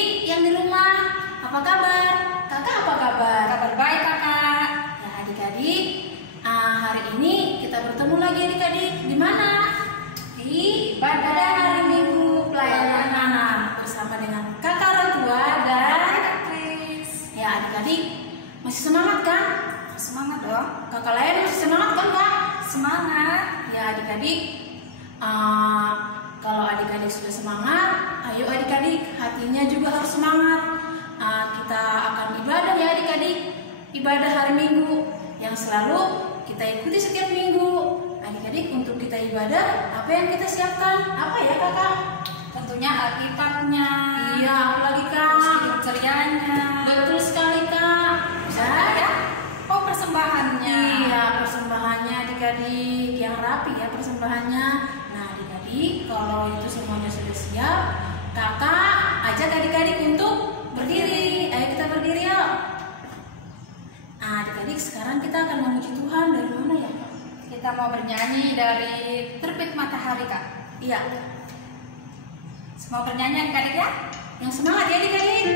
adik-adik yang di rumah, apa kabar? Kakak apa kabar? Kabar baik kakak. Ya adik-adik, hari ini kita bertemu lagi adik-adik. Di mana? Di Ibadah hari Minggu pelayanan anak bersama dengan kakak orang tua dan Kakak Kris. ya adik-adik masih semangat kan? Semangat dong. Kakak lain masih semangat kan kak? Semangat. Ya adik-adik, kalau adik-adik sudah semangat, ayo adik-adik hatinya juga harus semangat. Kita akan ibadah ya adik-adik, ibadah hari Minggu yang selalu kita ikuti setiap minggu. Adik-adik, untuk kita ibadah, apa yang kita siapkan? Apa ya kakak? Tentunya Alkitabnya. Iya, apalagi kak? Terus hidup cerianya. Betul sekali kak. Dan Ya. Oh persembahannya. iya, persembahannya adik-adik yang rapi ya persembahannya. Nah adik-adik, kalau itu semuanya sudah siap, kakak ajak adik-adik untuk berdiri. Ayo kita berdiri yuk. Nah adik-adik, sekarang kita akan memuji Tuhan dari mana ya kak? Kita mau bernyanyi dari Terbit Matahari kak. Iya, Mau bernyanyi adik-adik ya? yang semangat ya adik-adik.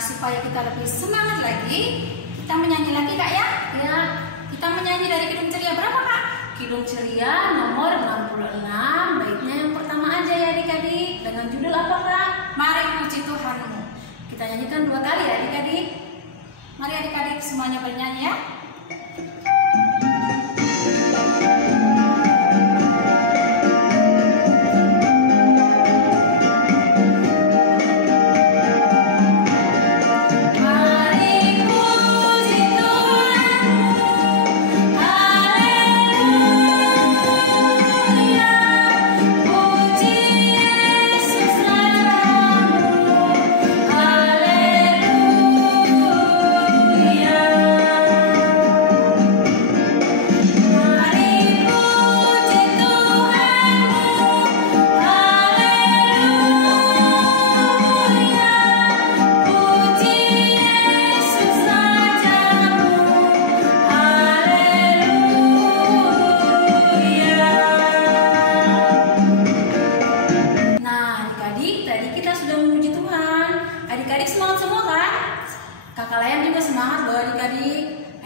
Supaya kita lebih semangat lagi, kita menyanyi lagi kak ya? Ya, Kita menyanyi dari Kidung Ceria berapa kak? Kidung Ceria nomor 66, baiknya yang pertama aja ya adik-adik. Dengan judul apa kak? Mari puji Tuhanmu. Kita nyanyikan 2 kali ya adik-adik. Mari adik-adik semuanya bernyanyi ya.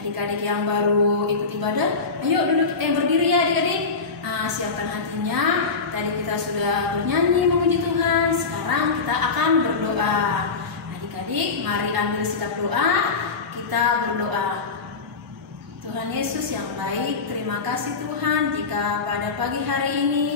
Adik-adik yang baru ikut ibadah, ayo duduk, berdiri ya adik-adik. Siapkan hatinya. Tadi kita sudah bernyanyi memuji Tuhan. Sekarang kita akan berdoa. Adik-adik, mari ambil sikap doa. Kita berdoa. Tuhan Yesus yang baik, terima kasih Tuhan jika pada pagi hari ini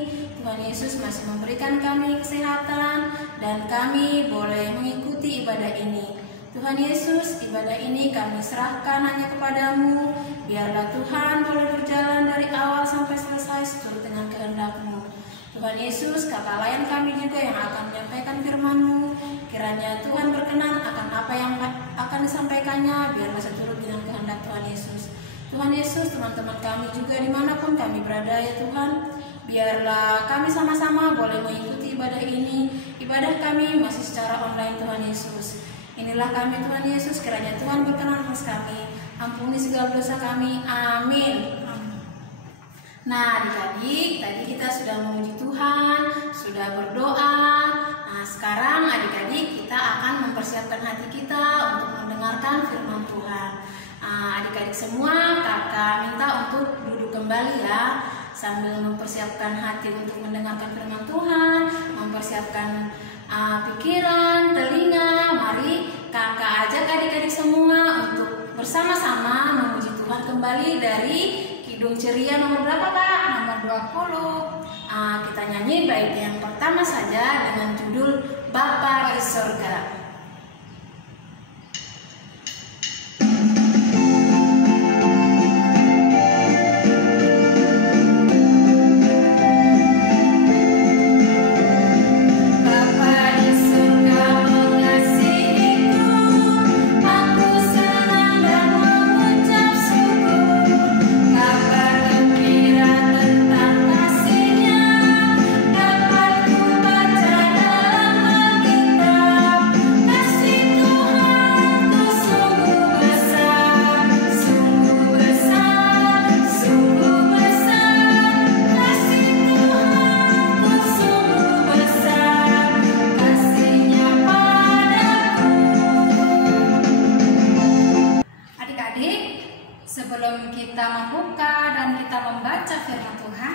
Tuhan Yesus masih memberikan kami kesehatan dan kami boleh mengikuti ibadah ini. Tuhan Yesus, ibadah ini kami serahkan hanya kepadamu. Biarlah Tuhan boleh berjalan dari awal sampai selesai seturut dengan kehendak-Mu. Tuhan Yesus, kakak layan kami juga yang akan menyampaikan firman-Mu. Kiranya Tuhan berkenan akan apa yang akan disampaikannya, biarlah seturut dengan kehendak Tuhan Yesus. Tuhan Yesus, teman-teman kami juga dimanapun kami berada ya Tuhan, biarlah kami sama-sama boleh mengikuti ibadah ini. Ibadah kami masih secara online Tuhan Yesus. Inilah kami Tuhan Yesus, kiranya Tuhan berkenan nafas kami. Ampuni segala dosa kami. Amin. Nah, adik-adik, tadi kita sudah memuji Tuhan, sudah berdoa. Nah, sekarang adik-adik kita akan mempersiapkan hati kita untuk mendengarkan firman Tuhan. Adik-adik semua, kakak minta untuk duduk kembali ya, sambil mempersiapkan hati untuk mendengarkan firman Tuhan, mempersiapkan pikiran, telinga. Mari kakak ajak adik-adik semua untuk bersama-sama memuji Tuhan kembali dari Kidung Ceria nomor berapa, Kak? Nomor 20. Kita nyanyi bait yang pertama saja dengan judul Bapa di Sorga. Sebelum kita membuka dan kita membaca firman Tuhan,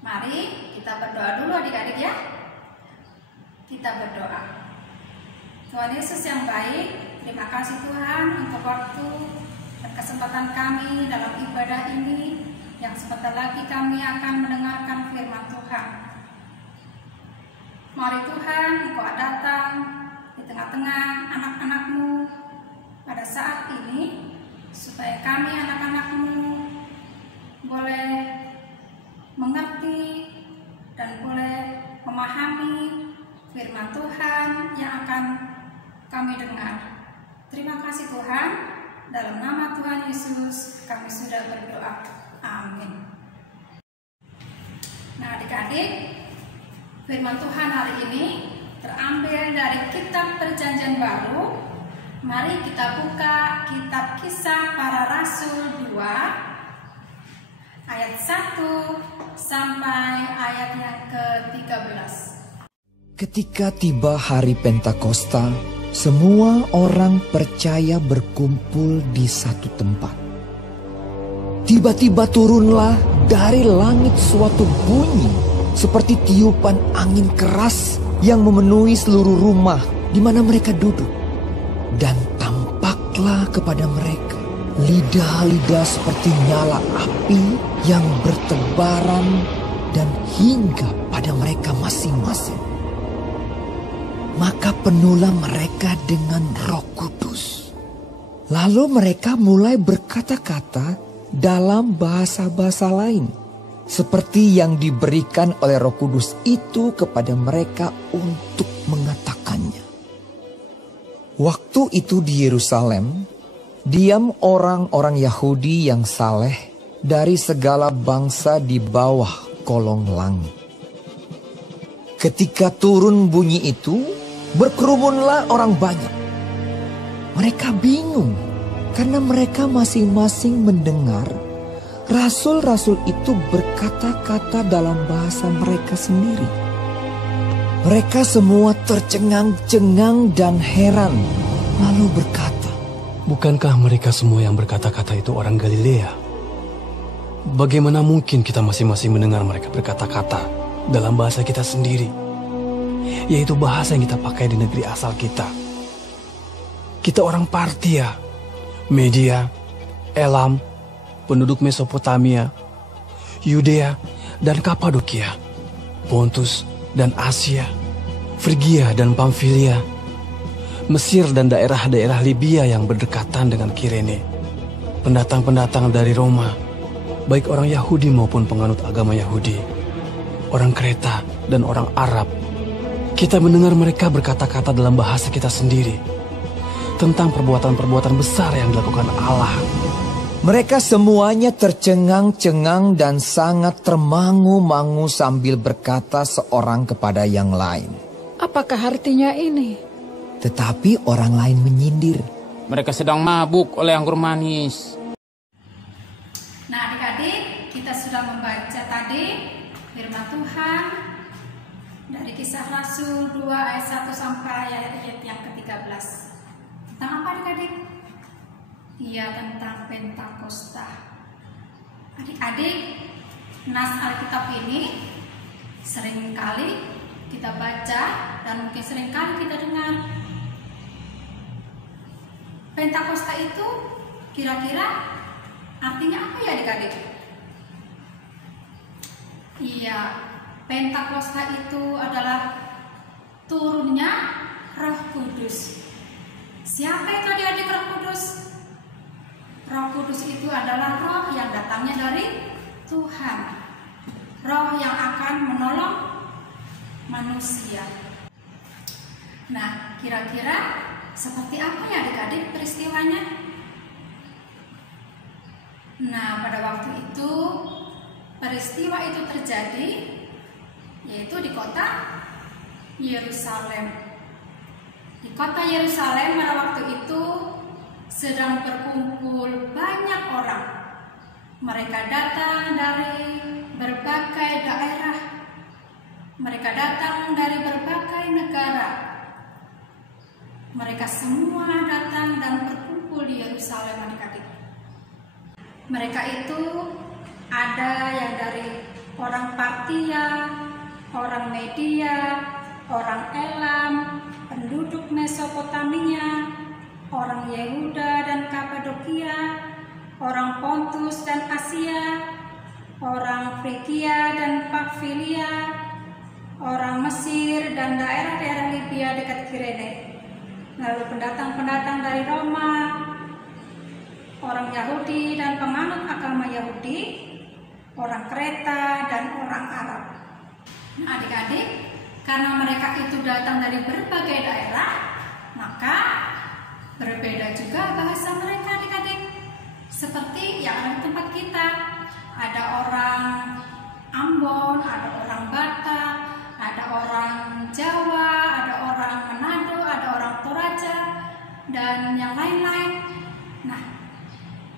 mari kita berdoa dulu adik-adik ya. Kita berdoa. Tuhan Yesus yang baik, terima kasih Tuhan untuk waktu dan kesempatan kami dalam ibadah ini, yang sebentar lagi kami akan mendengarkan firman Tuhan. Mari Tuhan, Engkau datang di tengah-tengah anak-anak-Mu pada saat ini, supaya kami anak-anak-Mu boleh mengerti dan boleh memahami firman Tuhan yang akan kami dengar. Terima kasih Tuhan, dalam nama Tuhan Yesus kami sudah berdoa. Amin. Nah adik-adik, firman Tuhan hari ini terambil dari kitab Perjanjian Baru. Mari kita buka kitab Kisah Para Rasul 2 ayat 1 sampai ayat yang ke-13. Ketika tiba hari Pentakosta, semua orang percaya berkumpul di satu tempat. Tiba-tiba turunlah dari langit suatu bunyi seperti tiupan angin keras yang memenuhi seluruh rumah di mana mereka duduk. Dan tampaklah kepada mereka lidah-lidah seperti nyala api yang bertebaran dan hingga pada mereka masing-masing. Maka penuhlah mereka dengan Roh Kudus. Lalu mereka mulai berkata-kata dalam bahasa-bahasa lain, seperti yang diberikan oleh Roh Kudus itu kepada mereka untuk mengatakannya. Waktu itu di Yerusalem, diam orang-orang Yahudi yang saleh dari segala bangsa di bawah kolong langit. Ketika turun bunyi itu, berkerumunlah orang banyak. Mereka bingung karena mereka masing-masing mendengar rasul-rasul itu berkata-kata dalam bahasa mereka sendiri. Mereka semua tercengang-cengang dan heran, lalu berkata, "Bukankah mereka semua yang berkata-kata itu orang Galilea? Bagaimana mungkin kita masing-masing mendengar mereka berkata-kata dalam bahasa kita sendiri, yaitu bahasa yang kita pakai di negeri asal kita? Kita orang Partia, Media, Elam, penduduk Mesopotamia, Yudea dan Kapadokia, Pontus dan Asia, Frigia dan Pamfilia, Mesir dan daerah-daerah Libya yang berdekatan dengan Kirene, pendatang-pendatang dari Roma, baik orang Yahudi maupun penganut agama Yahudi, orang Kreta dan orang Arab. Kita mendengar mereka berkata-kata dalam bahasa kita sendiri tentang perbuatan-perbuatan besar yang dilakukan Allah." Mereka semuanya tercengang-cengang dan sangat termangu-mangu sambil berkata seorang kepada yang lain, "Apakah artinya ini?" Tetapi orang lain menyindir, Mereka sedang mabuk oleh anggur manis. Nah adik-adik, kita sudah membaca tadi firman Tuhan dari Kisah Rasul 2 ayat 1 sampai ayat yang ke-13. Tentang apa adik-adik? Iya, tentang Pentakosta. Adik-adik, nas Alkitab ini seringkali kita baca dan mungkin seringkali kita dengar. Pentakosta itu kira-kira artinya apa ya adik-adik? Iya, Pentakosta itu adalah turunnya Roh Kudus. Siapa itu adik-adik Roh Kudus? Roh Kudus itu adalah roh yang datangnya dari Tuhan. Roh yang akan menolong manusia. Nah, kira-kira seperti apa ya adik-adik peristiwanya? Nah, pada waktu itu peristiwa itu terjadi yaitu di kota Yerusalem. Di kota Yerusalem pada waktu itu sedang berkumpul banyak orang. Mereka datang dari berbagai daerah. Mereka datang dari berbagai negara. Mereka semua datang dan berkumpul di Yerusalem adik-adik. Mereka itu ada yang dari orang Partia, orang Media, orang Elam, penduduk Mesopotamia, orang Yehuda dan Kapadokia, orang Pontus dan Asia, orang Frigia dan Pamfilia, orang Mesir dan daerah-daerah Libya dekat Kirene. Lalu pendatang-pendatang dari Roma, orang Yahudi dan penganut agama Yahudi, orang Kreta dan orang Arab. Nah, adik-adik, karena mereka itu datang dari berbagai daerah, maka berbeda juga bahasa mereka adik-adik. Seperti yang ada di tempat kita, ada orang Ambon, ada orang Batak, ada orang Jawa, ada orang Manado, ada orang Toraja, dan yang lain-lain. Nah,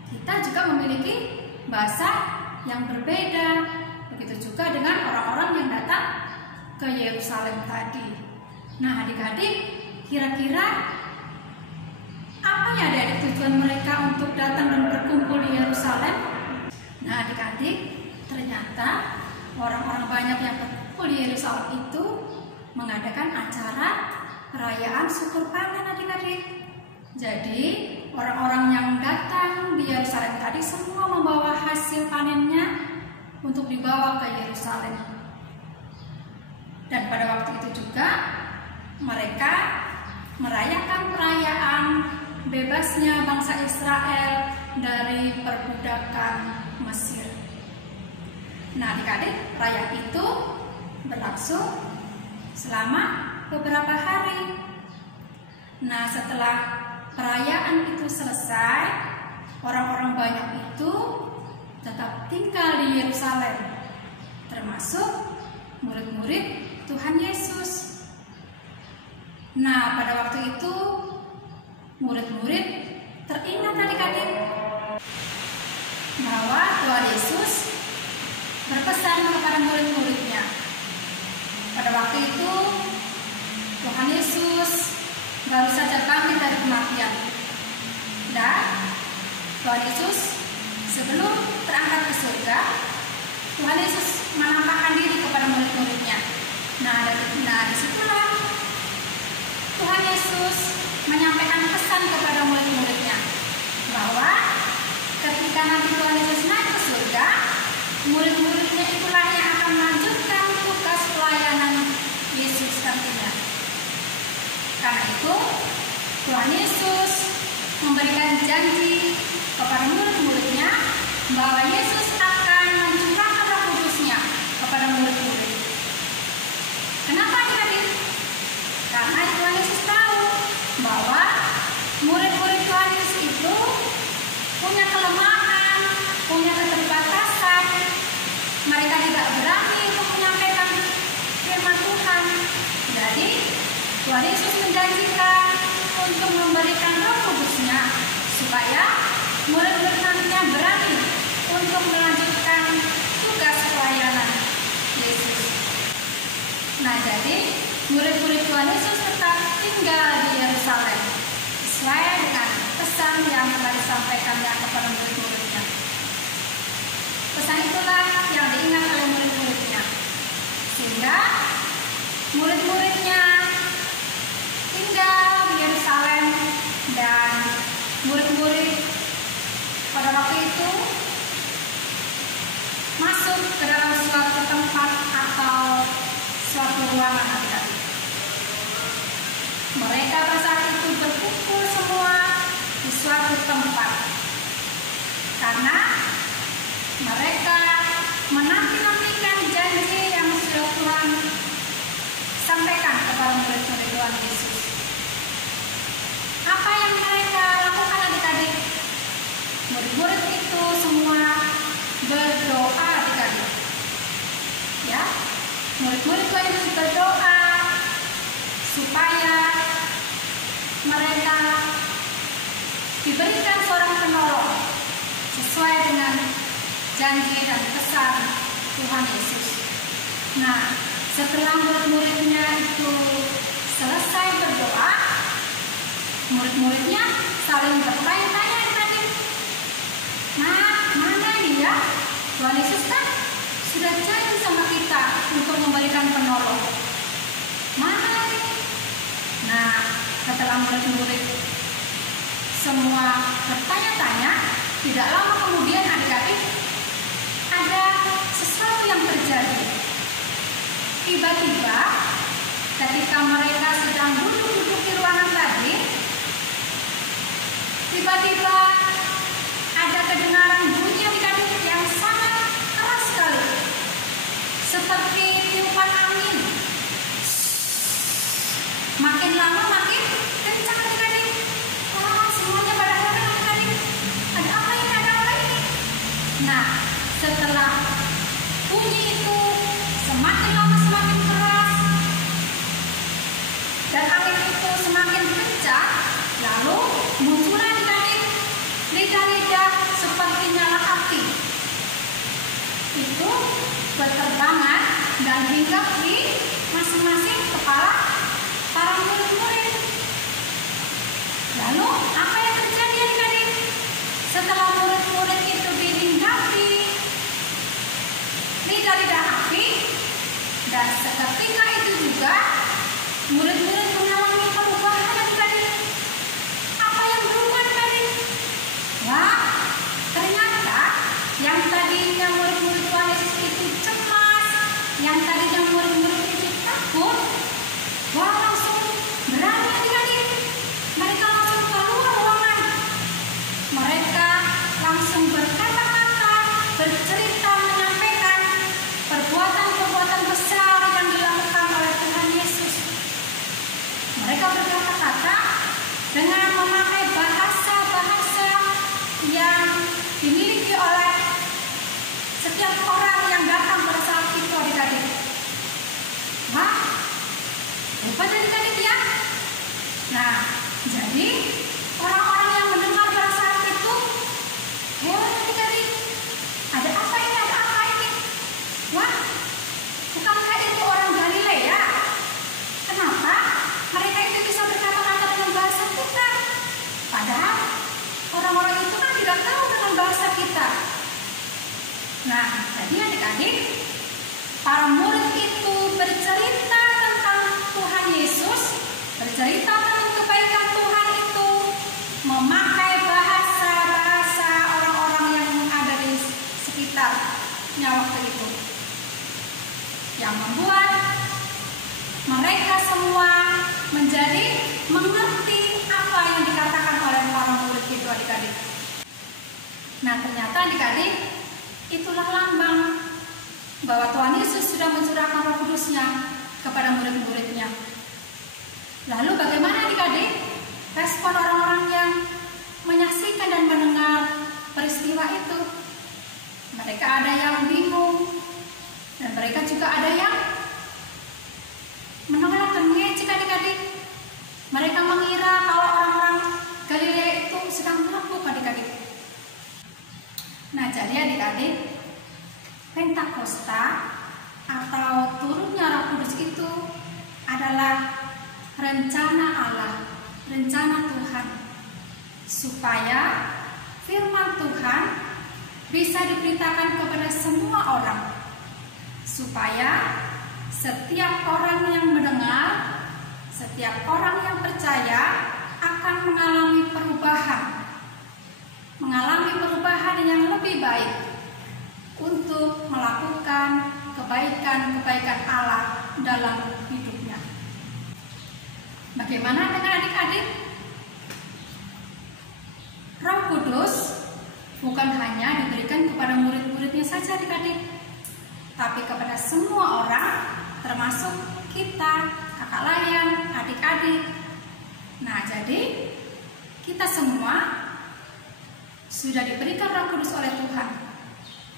kita juga memiliki bahasa yang berbeda. Begitu juga dengan orang-orang yang datang ke Yerusalem tadi. Nah adik-adik, kira-kira apa ya adik-adik tujuan mereka untuk datang dan berkumpul di Yerusalem? Nah adik-adik, ternyata orang-orang banyak yang berkumpul di Yerusalem itu mengadakan acara perayaan syukur panen adik-adik. Jadi orang-orang yang datang di Yerusalem tadi semua membawa hasil panennya untuk dibawa ke Yerusalem. Dan pada waktu itu juga mereka merayakan perayaan bebasnya bangsa Israel dari perbudakan Mesir. Nah adik-adik, perayaan itu berlangsung selama beberapa hari. Nah setelah perayaan itu selesai, orang-orang banyak itu tetap tinggal di Yerusalem, termasuk murid-murid Tuhan Yesus. Nah, pada waktu itu murid-murid teringat adik-adik bahwa Tuhan Yesus berpesan kepada murid-muridnya. Pada waktu itu Tuhan Yesus baru saja bangkit dari kematian, dan Tuhan Yesus sebelum terangkat ke surga, Tuhan Yesus menampakkan diri kepada murid-muridnya. Nah disitulah Tuhan Yesus menyampaikan pesan kepada murid-muridnya bahwa ketika nanti Tuhan Yesus naik ke surga, murid-muridnya itulah yang akan melanjutkan tugas pelayanan Yesus nantinya. Karena itu Tuhan Yesus memberikan janji kepada murid-muridnya bahwa Yesus akan mencurahkan Roh Kudus-Nya kepada murid-murid. Kenapa adik-adik? Karena Tuhan Yesus tahu bahwa murid-murid Tuhan Yesus itu punya kelemahan, punya keterbatasan. Mereka tidak berani untuk menyampaikan firman Tuhan. Jadi Tuhan Yesus menjanjikan untuk memberikan Roh Kudus-Nya murid-murid nantinya berani untuk melanjutkan tugas pelayanan Yesus. Nah, jadi murid-murid Tuhan Yesus tetap tinggal di Yerusalem sesuai dengan pesan yang telah disampaikannya kepada murid-muridnya. Pesan itulah yang diingat oleh murid-muridnya, sehingga murid-muridnya tinggal di Yerusalem, dan murid-murid pada waktu itu masuk ke dalam suatu tempat atau suatu ruangan adik-adik. Mereka pada saat itu berkumpul semua di suatu tempat karena mereka menanti-nantikan janji yang sudah Tuhan sampaikan kepada murid-murid Tuhan Yesus. Apa yang mereka lakukan adik-adik? Murid-murid itu semua berdoa adik-adik. Ya, murid-murid Tuhan Yesus berdoa supaya mereka diberikan seorang penolong sesuai dengan janji dan pesan Tuhan Yesus. Nah, setelah murid-muridnya itu selesai berdoa, murid-muridnya saling bertanya-tanya tadi. Nah, mana ini ya? Tuhan Yesus kan sudah janji sama kita untuk memberikan penolong. Mana ini? Nah, setelah murid-murid semua bertanya-tanya, tidak lama kemudian adik-adik ada sesuatu yang terjadi. Tiba-tiba ketika mereka sedang duduk-duduk di ruangan tadi, tiba-tiba ada kedengaran bunyi adik-adik yang sangat keras sekali, seperti tiupan angin. Makin lama makin kencang adik-adik. Wah, semuanya pada heran adik-adik. Ada apa ini? Ada apa ini? Nah, setelah bunyi itu semakin lama semakin keras dan angin itu semakin kencang, lalu muncullah adik-adik lidah-lidah seperti nyala api. Itu berterbangan dan hinggap di masing-masing kepala para murid-murid. Lalu apa yang terjadi adik-adik? Setelah murid-murid itu dihinggapi lidah-lidah api, dan seketika itu juga murid-murid mengalami perubahan adik-adik. Apa yang berubah adik-adik? Wah, ternyata yang tadinya murid-murid Tuhan Yesus itu cemas, yang tadinya murid-murid itu takut, wah langsung berani adik-adik. Mereka langsung keluar ruangan. Mereka langsung berkata-kata, bercerita, menyampaikan perbuatan-perbuatan besar yang dilakukan oleh Tuhan Yesus. Mereka berkata-kata dengan memakai bahasa-bahasa yang dimiliki oleh setiap orang yang datang pada saat itu adik-adik. Wah, hebat adik-adik ya. Nah, jadi orang-orang yang mendengar pada saat itu, heran adik-adik. Ada apa ini? Ada apa ini? Wah, bukankah itu orang Galilea? Kenapa mereka itu bisa berkata-kata dengan bahasa kita? Padahal orang-orang itu kan tidak tahu dengan bahasa kita. Nah, jadi adik-adik, para murid itu bercerita tentang Tuhan Yesus, bercerita tentang kebaikan Tuhan itu, memakai bahasa-bahasa orang-orang yang ada di sekitarnya waktu itu, yang membuat mereka semua menjadi mengerti apa yang dikatakan oleh para murid itu adik-adik. Nah, ternyata adik-adik, itulah lambang bahwa Tuhan Yesus sudah mencurahkan Roh Kudus-Nya kepada murid-muridnya. Lalu bagaimana adik-adik respon orang-orang yang menyaksikan dan mendengar peristiwa itu? Mereka ada yang bingung, dan mereka juga ada yang menolak dan mengejek adik-adik. Mereka mengira kalau orang-orang Galilea itu sedang mabuk adik-adik. Jadi adik-adik, Pentakosta atau turunnya Roh Kudus itu adalah rencana Allah, rencana Tuhan, supaya firman Tuhan bisa diberitakan kepada semua orang, supaya setiap orang yang mendengar, setiap orang yang percaya akan mengalami perubahan yang lebih baik untuk melakukan kebaikan-kebaikan Allah dalam hidupnya. Bagaimana dengan adik-adik? Roh Kudus bukan hanya diberikan kepada murid-muridnya saja adik-adik, tapi kepada semua orang, termasuk kita, kakak layan, adik-adik. Nah, jadi kita semua sudah diberikan Roh Kudus oleh Tuhan.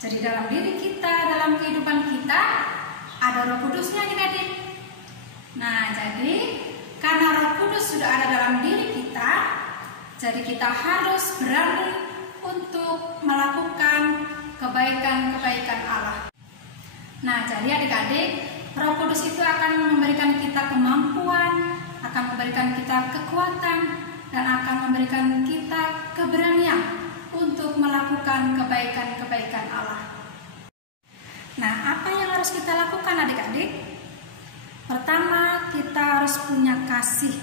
Jadi dalam diri kita, dalam kehidupan kita ada Roh Kudusnya adik-adik. Nah, jadi karena Roh Kudus sudah ada dalam diri kita, jadi kita harus berani untuk melakukan kebaikan-kebaikan Allah. Nah, jadi adik-adik, Roh Kudus itu akan memberikan kita kemampuan, akan memberikan kita kekuatan, dan akan memberikan kita keberanian untuk melakukan kebaikan-kebaikan Allah. Nah, apa yang harus kita lakukan adik-adik? Pertama, kita harus punya kasih.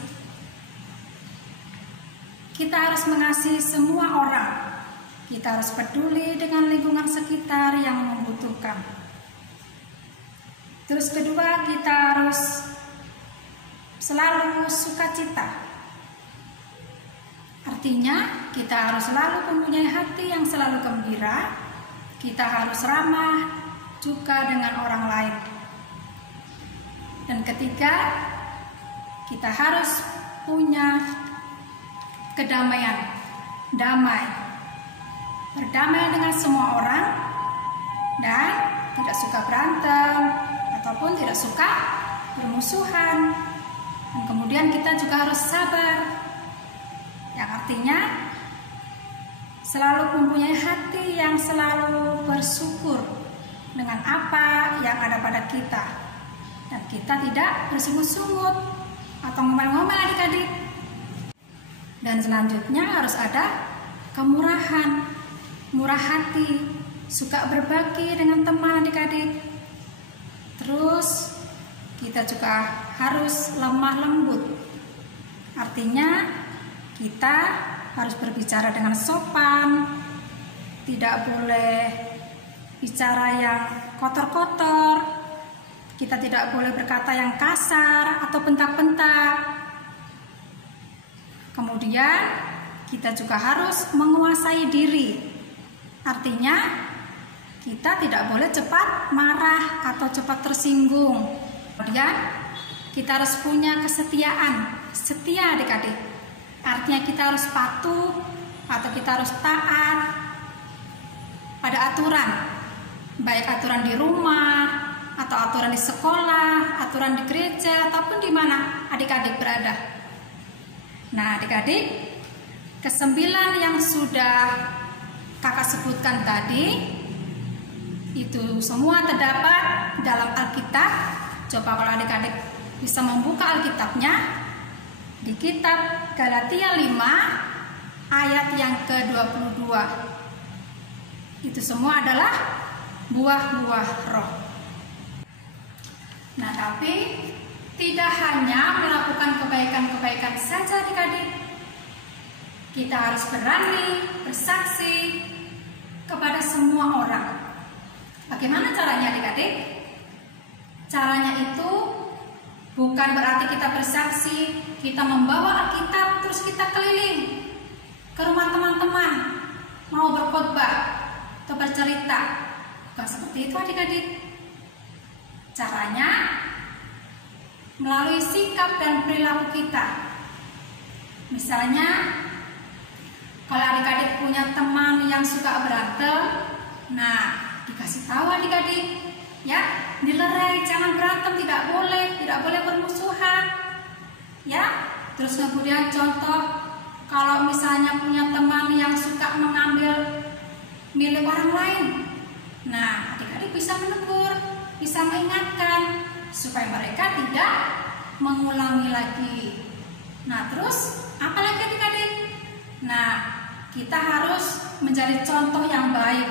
Kita harus mengasihi semua orang. Kita harus peduli dengan lingkungan sekitar yang membutuhkan. Terus kedua, kita harus selalu sukacita. Artinya, kita harus selalu mempunyai hati yang selalu gembira. Kita harus ramah juga dengan orang lain. Dan ketiga, kita harus punya kedamaian, damai, berdamai dengan semua orang, dan tidak suka berantem ataupun tidak suka bermusuhan. Dan kemudian kita juga harus sabar, yang artinya selalu mempunyai hati yang selalu bersyukur dengan apa yang ada pada kita, dan kita tidak bersungut-sungut atau ngomel-ngomel adik-adik. Dan selanjutnya harus ada kemurahan, murah hati, suka berbagi dengan teman adik-adik. Terus kita juga harus lemah lembut, artinya kita harus berbicara dengan sopan, tidak boleh bicara yang kotor-kotor, kita tidak boleh berkata yang kasar atau bentak-bentak. Kemudian kita juga harus menguasai diri, artinya kita tidak boleh cepat marah atau cepat tersinggung. Kemudian kita harus punya kesetiaan, setia adik-adik. Artinya kita harus patuh atau kita harus taat pada aturan, baik aturan di rumah atau aturan di sekolah, aturan di gereja, ataupun di mana adik-adik berada. Nah adik-adik, kesembilan yang sudah kakak sebutkan tadi, itu semua terdapat dalam Alkitab. Coba kalau adik-adik bisa membuka Alkitabnya, di kitab Galatia 5 ayat yang ke-22. Itu semua adalah buah-buah roh. Nah, tapi tidak hanya melakukan kebaikan-kebaikan saja adik-adik. Kita harus berani bersaksi kepada semua orang. Bagaimana caranya adik-adik? Caranya itu bukan berarti kita bersaksi, kita membawa Alkitab terus kita keliling ke rumah teman-teman, mau berkhotbah atau bercerita. Bukan seperti itu adik-adik. Caranya melalui sikap dan perilaku kita. Misalnya, kalau adik-adik punya teman yang suka berantem, nah dikasih tahu adik-adik, ya, dilerai, jangan berantem, tidak boleh bermusuhan, ya. Terus kemudian contoh, kalau misalnya punya teman yang suka mengambil milik orang lain. Nah, adik-adik bisa menegur, bisa mengingatkan supaya mereka tidak mengulangi lagi. Nah, terus apa lagi adik-adik? Nah, kita harus menjadi contoh yang baik,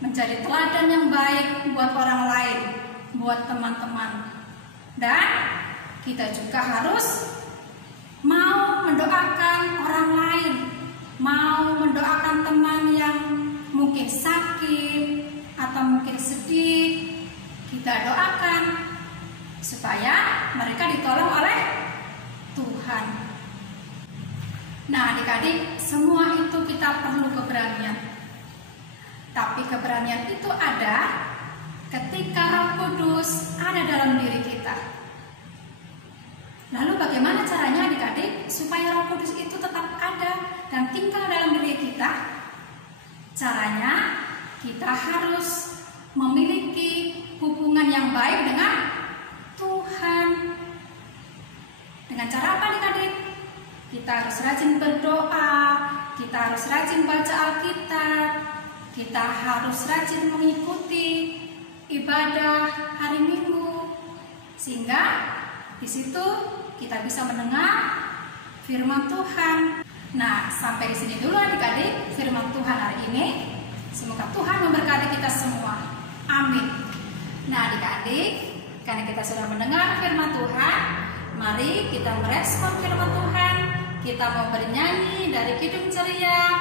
menjadi teladan yang baik buat orang lain, buat teman-teman. Dan kita juga harus mau mendoakan orang lain, mau mendoakan teman yang mungkin sakit atau mungkin sedih. Kita doakan supaya mereka ditolong oleh Tuhan. Nah, adik-adik, semua itu kita perlu keberanian. Tapi keberanian itu ada ketika Roh Kudus ada dalam diri kita. Lalu bagaimana caranya adik-adik supaya Roh Kudus itu tetap ada dan tinggal dalam diri kita? Caranya kita harus memiliki hubungan yang baik dengan Tuhan. Dengan cara apa adik-adik? Kita harus rajin berdoa, kita harus rajin baca Alkitab, kita harus rajin mengikuti ibadah hari Minggu, sehingga di situ kita bisa mendengar firman Tuhan. Nah, sampai di sini dulu adik-adik firman Tuhan hari ini. Semoga Tuhan memberkati kita semua. Amin. Nah, adik-adik, karena kita sudah mendengar firman Tuhan, mari kita merespon firman Tuhan. Kita mau bernyanyi dari Kidung Ceria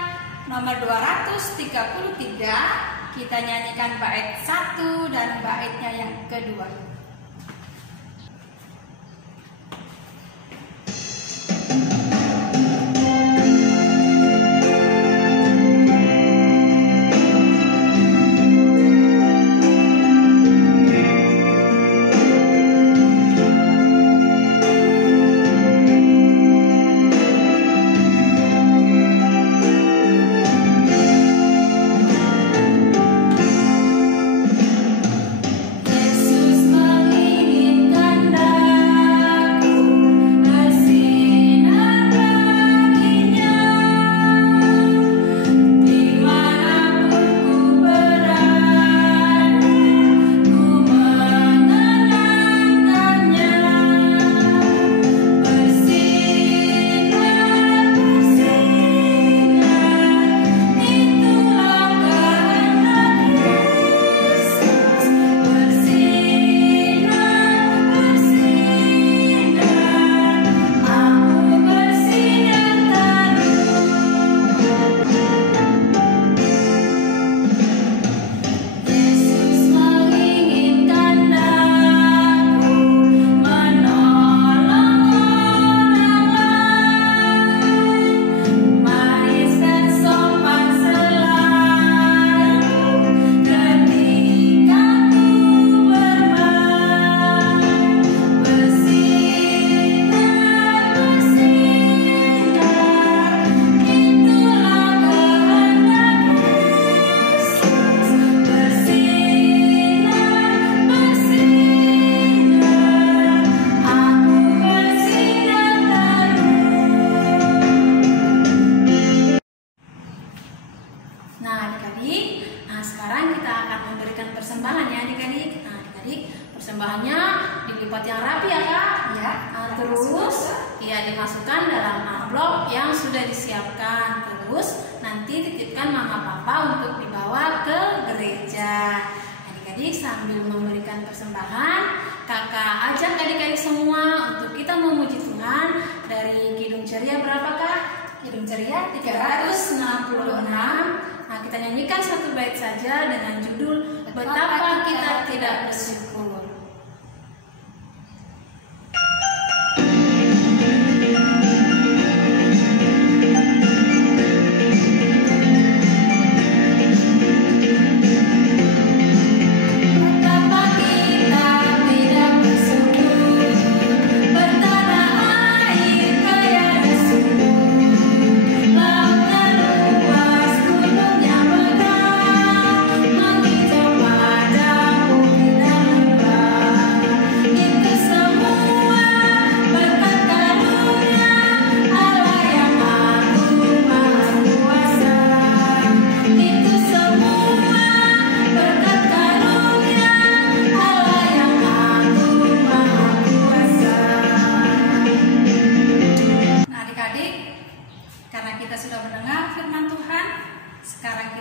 nomor 233. Kita nyanyikan bait 1 dan baitnya yang kedua. Persembahannya dilipat yang rapi ya Kak. Ya. Terus ya dimasukkan dalam amplop yang sudah disiapkan. Terus nanti titipkan mama papa untuk dibawa ke gereja. Adik-adik sambil memberikan persembahan, kakak ajak adik-adik semua untuk kita memuji Tuhan dari Kidung Ceria berapa Kak? Kidung Ceria 366. Nah, kita nyanyikan satu bait saja dengan judul Betapa Kita Tidak Bersyukur. Pada bukit dalam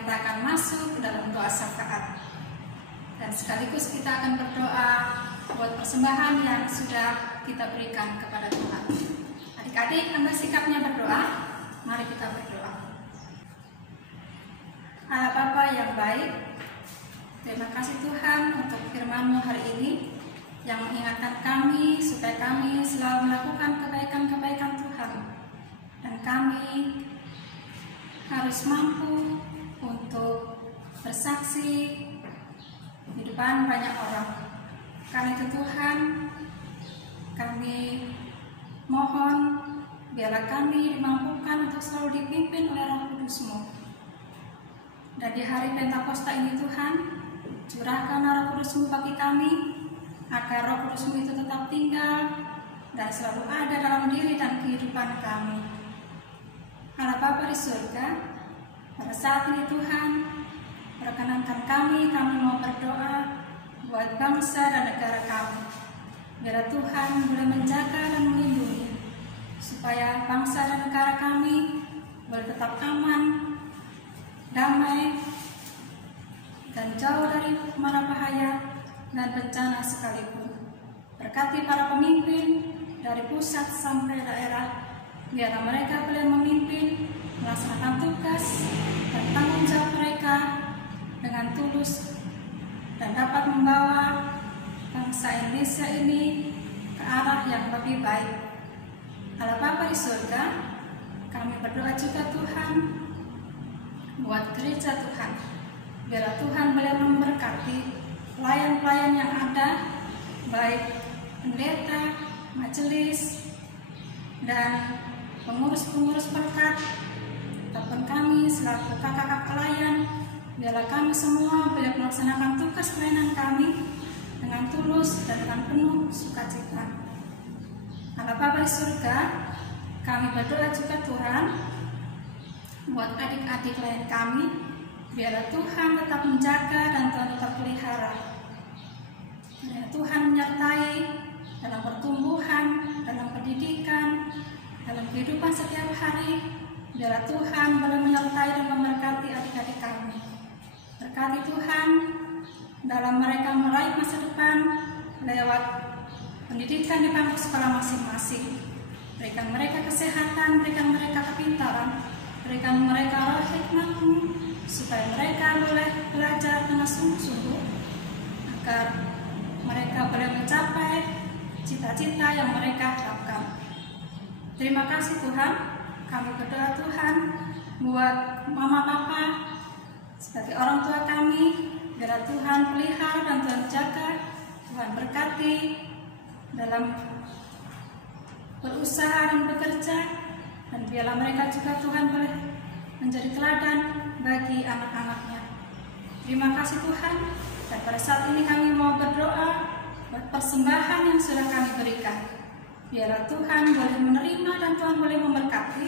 kita akan masuk ke dalam doa syafaat. Dan sekaligus kita akan berdoa buat persembahan yang sudah kita berikan kepada Tuhan. Adik-adik, ambil sikapnya berdoa. Mari kita berdoa. Allah Bapa yang baik, terima kasih Tuhan untuk firman-Mu hari ini yang mengingatkan kami supaya kami selalu melakukan kebaikan-kebaikan Tuhan. Dan kami harus mampu untuk bersaksi di depan banyak orang. Karena itu Tuhan, kami mohon biarlah kami dimampukan untuk selalu dipimpin oleh Roh Kudus-Mu. Dan di hari Pentakosta ini Tuhan, curahkan Roh Kudus-Mu bagi kami, agar Roh Kudus-Mu itu tetap tinggal dan selalu ada dalam diri dan kehidupan kami. Allah Bapa di surga, pada saat ini Tuhan, perkenankan kami mau berdoa buat bangsa dan negara kami. Biar Tuhan boleh menjaga dan melindungi, supaya bangsa dan negara kami boleh tetap aman, damai, dan jauh dari mara bahaya dan bencana sekalipun. Berkati para pemimpin dari pusat sampai daerah, biar mereka boleh memimpin, melaksanakan tugas dan tanggung jawab mereka dengan tulus dan dapat membawa bangsa Indonesia ini ke arah yang lebih baik. Allah Bapa di surga, kami berdoa juga Tuhan buat gereja Tuhan. Biarlah Tuhan boleh memberkati pelayan-pelayan yang ada, baik pendeta, majelis, dan pengurus-pengurus berkat, ataupun kami selaku kakak-kakak pelayan. Biarlah kami semua boleh melaksanakan tugas pelayanan kami dengan tulus dan dengan penuh sukacita. Allah Bapa di surga, kami berdoa juga Tuhan buat adik-adik klien kami. Biarlah Tuhan tetap menjaga dan Tuhan tetap pelihara. Biarlah Tuhan menyertai dalam pertumbuhan, dalam pendidikan, dalam kehidupan setiap hari. Biarlah Tuhan boleh menyertai dan memberkati adik-adik kami. Berkati Tuhan dalam mereka meraih masa depan lewat pendidikan di bangku sekolah masing-masing. Berikan mereka kesehatan, berikan mereka kepintaran, berikan mereka roh hikmat-Mu, supaya mereka boleh belajar dengan sungguh-sungguh, agar mereka boleh mencapai cita-cita yang mereka harapkan. Terima kasih Tuhan, kami berdoa Tuhan buat mama papa sebagai orang tua kami. Biarlah Tuhan pelihara dan Tuhan jaga, Tuhan berkati dalam berusaha dan bekerja, dan biarlah mereka juga Tuhan boleh menjadi teladan bagi anak-anaknya. Terima kasih Tuhan, dan pada saat ini kami mau berdoa buat persembahan yang sudah kami berikan. Biarlah Tuhan boleh menerima dan Tuhan boleh memberkati,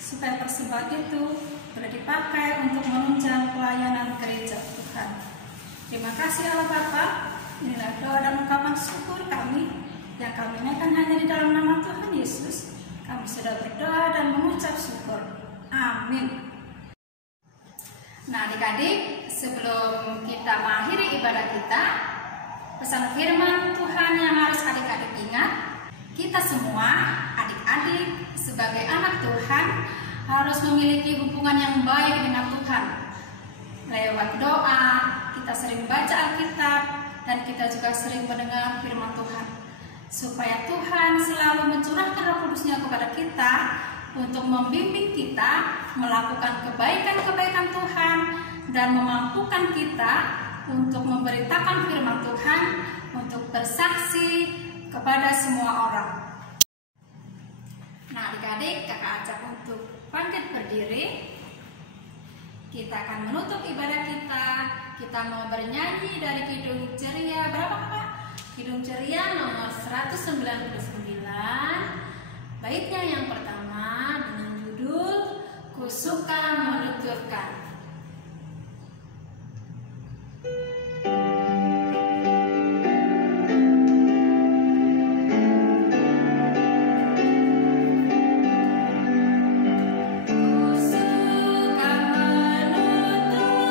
supaya persembahan itu boleh dipakai untuk menunjang pelayanan gereja Tuhan. Terima kasih Allah Bapa. Inilah doa dan ungkapan syukur kami yang kami naikkan hanya di dalam nama Tuhan Yesus. Kami sudah berdoa dan mengucap syukur. Amin. Nah adik-adik, sebelum kita mengakhiri ibadah kita, pesan firman Tuhan yang harus adik-adik ingat, kita semua adik-adik sebagai anak Tuhan harus memiliki hubungan yang baik dengan Tuhan. Lewat doa, kita sering baca Alkitab, dan kita juga sering mendengar firman Tuhan, supaya Tuhan selalu mencurahkan Roh Kudus-Nya kepada kita untuk membimbing kita melakukan kebaikan-kebaikan Tuhan dan memampukan kita untuk memberitakan firman Tuhan, untuk bersaksi kepada semua orang. Nah adik-adik, kakak ajak untuk bangkit berdiri. Kita akan menutup ibadah kita. Kita mau bernyanyi dari Kidung Ceria berapa kakak? Kidung Ceria nomor 199. Baitnya yang pertama dengan judul Ku Suka Menuturkan. Ku suka menuturkan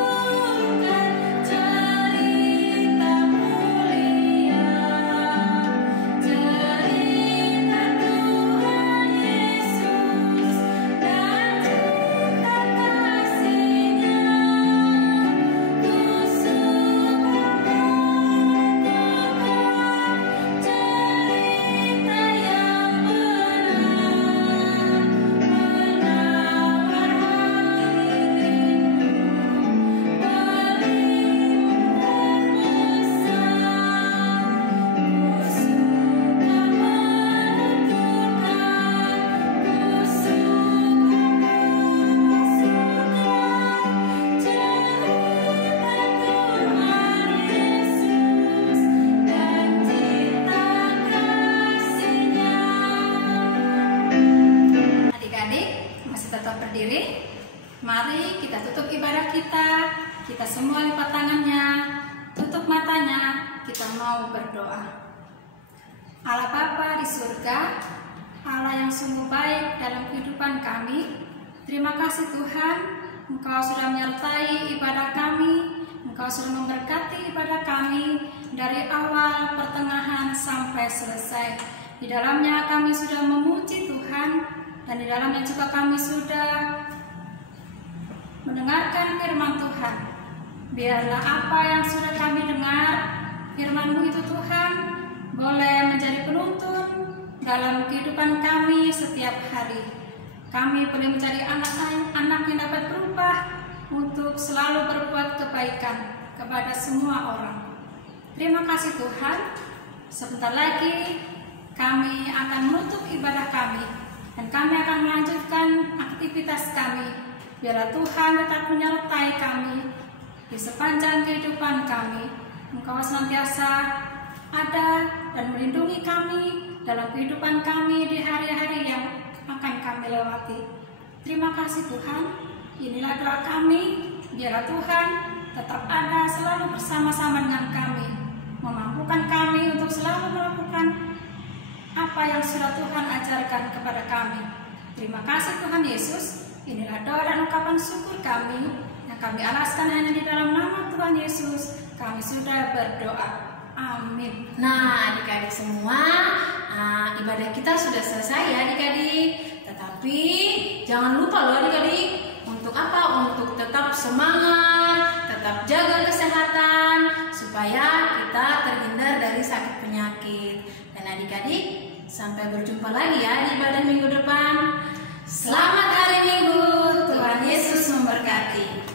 kita semua lipat tangannya, tutup matanya, kita mau berdoa. Allah Bapa di surga, Allah yang sungguh baik dalam kehidupan kami, terima kasih Tuhan, Engkau sudah menyertai ibadah kami, Engkau sudah memberkati ibadah kami dari awal, pertengahan, sampai selesai. Di dalamnya kami sudah memuji Tuhan, dan di dalamnya juga kami sudah mendengarkan firman Tuhan. Biarlah apa yang sudah kami dengar, firman-Mu itu Tuhan, boleh menjadi penuntun dalam kehidupan kami setiap hari. Kami boleh menjadi anak-anak yang dapat berubah untuk selalu berbuat kebaikan kepada semua orang. Terima kasih Tuhan. Sebentar lagi kami akan menutup ibadah kami dan kami akan melanjutkan aktivitas kami. Biarlah Tuhan tetap menyertai kami di sepanjang kehidupan kami. Engkau senantiasa ada dan melindungi kami dalam kehidupan kami di hari-hari yang akan kami lewati. Terima kasih Tuhan. Inilah doa kami. Biarlah Tuhan tetap ada selalu bersama-sama dengan kami, memampukan kami untuk selalu melakukan apa yang sudah Tuhan ajarkan kepada kami. Terima kasih Tuhan Yesus. Inilah doa dan ungkapan syukur kami yang kami alaskan hanya di dalam nama Tuhan Yesus. Kami sudah berdoa. Amin. Nah, adik-adik semua, ibadah kita sudah selesai ya adik-adik. Tetapi jangan lupa loh adik-adik, untuk apa? Untuk tetap semangat, tetap jaga kesehatan, supaya kita terhindar dari sakit penyakit. Dan adik-adik, sampai berjumpa lagi ya di ibadah minggu depan. Selamat hari Minggu, Tuhan Yesus memberkati.